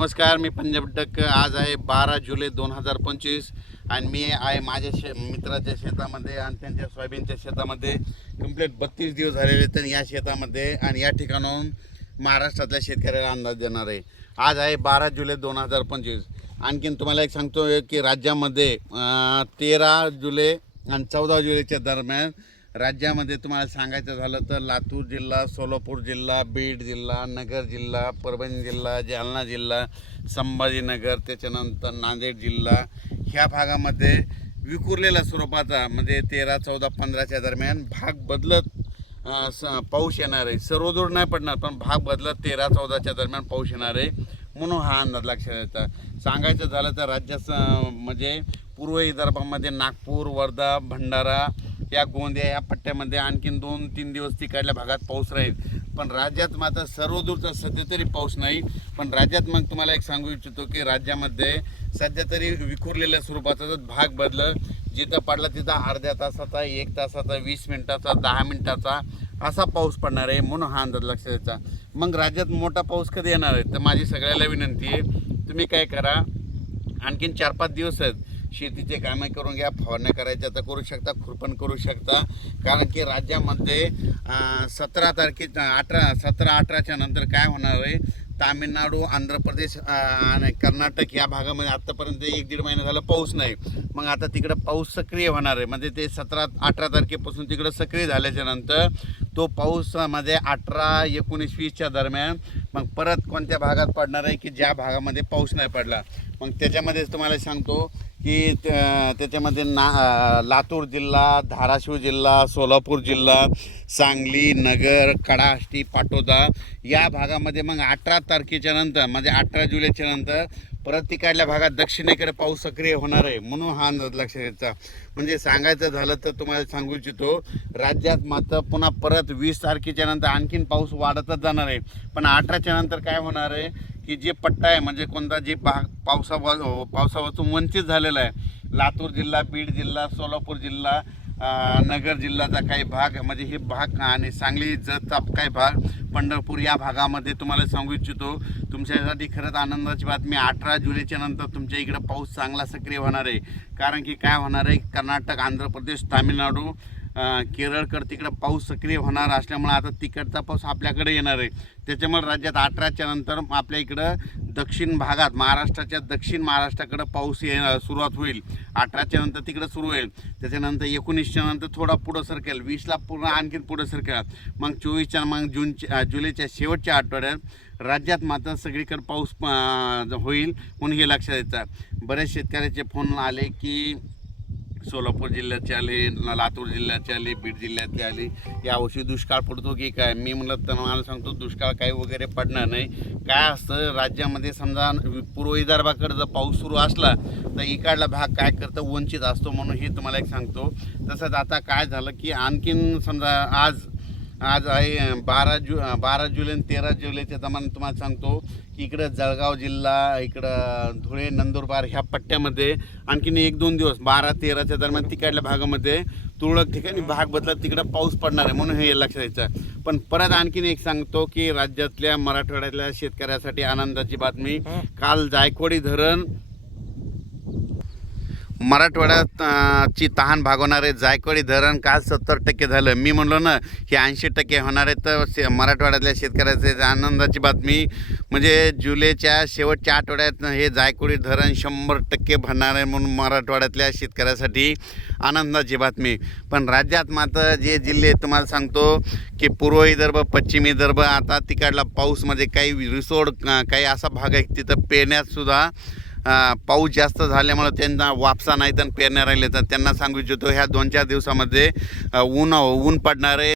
नमस्कार मी पंजाब डक्क आज आहे बारा जुलै दोन हजार पंचवीस आणि मी आहे माझ्या शे मित्राच्या शेतामध्ये आणि त्यांच्या सोयाबीनच्या शेतामध्ये. कंप्लीट बत्तीस दिवस झालेले तर या शेतामध्ये आणि या ठिकाणाहून महाराष्ट्रातल्या शेतकऱ्याला अंदाज देणार आहे. आज आहे बारा जुलै दोन हजार पंचवीस. आणखीन तुम्हाला एक सांगतो की राज्यामध्ये तेरा जुलै आणि चौदा जुलैच्या दरम्यान राज्यामध्ये तुम्हाला सांगायचं झालं तर लातूर जिल्हा सोलापूर जिल्हा बीड जिल्हा नगर जिल्हा परभणी जिल्हा जालना जिल्हा संभाजीनगर त्याच्यानंतर नांदेड जिल्हा. ह्या भागामध्ये विखुरलेल्या स्वरूपाचा म्हणजे तेरा चौदा पंधराच्या दरम्यान भाग बदलत स पाऊस येणार आहे. सर्वदूर नाही पडणार पण भाग बदलत तेरा चौदाच्या दरम्यान पाऊस येणार आहे म्हणून हा अंदाज लक्षात येतात सांगायचं झालं तर राज्याचं म्हणजे पूर्व विदर्भामध्ये नागपूर वर्धा भंडारा या गोंदिया या पट्ट्यामध्ये आणखीन दोन तीन दिवस तिकडल्या भागात पाऊस राहील. पण राज्यात मात्र सर्वदूरचा सध्या तरी पाऊस नाही. पण राज्यात मग तुम्हाला एक सांगू इच्छितो की राज्यामध्ये सध्या तरी विखुरलेल्या स्वरूपाचा भाग बदलं जिथं पडला तिथं अर्ध्या तासाचा एक तासाचा वीस मिनिटाचा दहा मिनिटाचा असा पाऊस पडणार आहे म्हणून हा अंदाज लक्षात द्यायचा मग राज्यात मोठा पाऊस कधी येणार आहे? तर माझी सगळ्याला विनंती आहे तुम्ही काय करा आणखीन चार पाच दिवस आहेत. शेतीचे कामे करून घ्या फवारण्या करायच्या तर करू शकता खुरपण करू शकता. कारण की राज्यामध्ये सतरा तारखे अठरा सतरा अठराच्या नंतर काय होणार आहे? तामिळनाडू आंध्र प्रदेश आणि कर्नाटक या भागामध्ये आत्तापर्यंत एक दीड महिना झाला पाऊस नाही. मग आता तिकडं पाऊस सक्रिय होणार आहे. म्हणजे ते सतरा अठरा तारखेपासून तिकडं सक्रिय झाल्याच्यानंतर तो पाऊसमध्ये अठरा एकोणीस वीसच्या दरम्यान मग परत कोणत्या भागात पडणार आहे की ज्या भागामध्ये पाऊस नाही पडला? मग त्याच्यामध्येच तुम्हाला सांगतो की त्याच्यामध्ये ना लातूर जिल्हा धाराशिव जिल्हा सोलापूर जिल्हा सांगली नगर कडाष्टी पाटोदा या भागामध्ये मग अठरा तारखेच्या नंतर म्हणजे अठरा जुलैच्या नंतर परत तिकडल्या भागात दक्षिणेकडे पाऊस सक्रिय होणार आहे म्हणून हा अंदाज लक्ष घ्यायचा म्हणजे सांगायचं झालं तर तुम्हाला सांगू इच्छितो राज्यात मात्र पुन्हा परत वीस तारखेच्या नंतर आणखीन पाऊस वाढतच जाणार आहे. पण अठराच्या नंतर काय होणार आहे? की जे पट्टा आहे म्हणजे कोणता जे भाग पावसा पावसापासून वंचित झालेला आहे. लातूर जिल्हा बीड जिल्हा सोलापूर जिल्हा नगर जिल्ह्याचा काही भाग म्हणजे हे भाग आणि सांगली जतचा काही भाग पंढरपूर या भागामध्ये तुम्हाला सांगू इच्छितो. तुमच्यासाठी खरंच आनंदाची बातमी अठरा जुलैच्या नंतर तुमच्या इकडं पाऊस चांगला सक्रिय होणार आहे. कारण की काय होणार आहे? कर्नाटक आंध्र प्रदेश तामिळनाडू केरळकडं तिकडं पाऊस सक्रिय होणार असल्यामुळे आता तिकडचा पाऊस आपल्याकडे येणार आहे. त्याच्यामुळे राज्यात अठराच्या नंतर आपल्या इकडं दक्षिण भागात महाराष्ट्राच्या दक्षिण महाराष्ट्राकडं पाऊस ये सुरुवात होईल. अठराच्या नंतर तिकडं सुरू होईल. त्याच्यानंतर एकोणीसच्या नंतर थोडा पुढं सरकेल. वीसला पूर्ण आणखीन पुढं सरकेल. मग चोवीसच्या मग जूनच्या जुलैच्या शेवटच्या आठवड्यात राज्यात मात्र सगळीकडे पाऊस होईल म्हणून हे लक्षात येतं. बरेच शेतकऱ्याचे फोन आले की सोलापूर जिल्ह्याचे आले लातूर जिल्ह्याचे आले बीड जिल्ह्यातले आले. यावर्षी दुष्काळ पडतो की काय? मी म्हणलं तर मला सांगतो दुष्काळ काही वगैरे पडणार नाही. काय असतं राज्यामध्ये समजा पूर्व विदर्भाकडे जर पाऊस सुरू असला तर इकडला भाग काय करतं? वंचित असतो म्हणून हे तुम्हाला एक सांगतो. तसंच आता काय झालं की आणखीन समजा आज आज आहे बारा जु बारा जुलै आणि तेरा जुलैच्या दरम्यान तुम्हाला सांगतो की इकडं जळगाव जिल्हा इकडं धुळे नंदुरबार ह्या पट्ट्यामध्ये आणखीन एक दोन दिवस बारा तेराच्या दरम्यान तिकडल्या भागामध्ये तुरळक ठिकाणी भाग बदलत तिकडं पाऊस पडणार आहे म्हणून हे लक्षात द्यायचं पण परत आणखीन एक सांगतो की राज्यातल्या मराठवाड्यातल्या शेतकऱ्यासाठी आनंदाची बातमी. काल जायकवाडी धरण मराठवाड्यात ची तहान भागवणारे जायकवाडी धरण काल सत्तर टक्के झालं. मी म्हणलो ना हे ऐंशी टक्के होणार आहे तर शे मराठवाड्यातल्या शेतकऱ्याचे आनंदाची बातमी. म्हणजे जुलैच्या शेवटच्या आठवड्यात हे जायकवाडी धरण शंभर टक्के भरणार आहे म्हणून मराठवाड्यातल्या शेतकऱ्यासाठी आनंदाची बातमी. पण राज्यात मात्र जे जिल्हे तुम्हाला सांगतो की पूर्व विदर्भ पश्चिम विदर्भ आता तिकडला पाऊस म्हणजे काही रिसोड काही असा भाग आहे तिथं पेरण्यातसुद्धा पाऊस जास्त झाल्यामुळं त्यांना वापसा नाही तर पेरण्या राहिले तर त्यांना सांगू इच्छितो ह्या दोन चार दिवसामध्ये ऊन ऊन पडणार आहे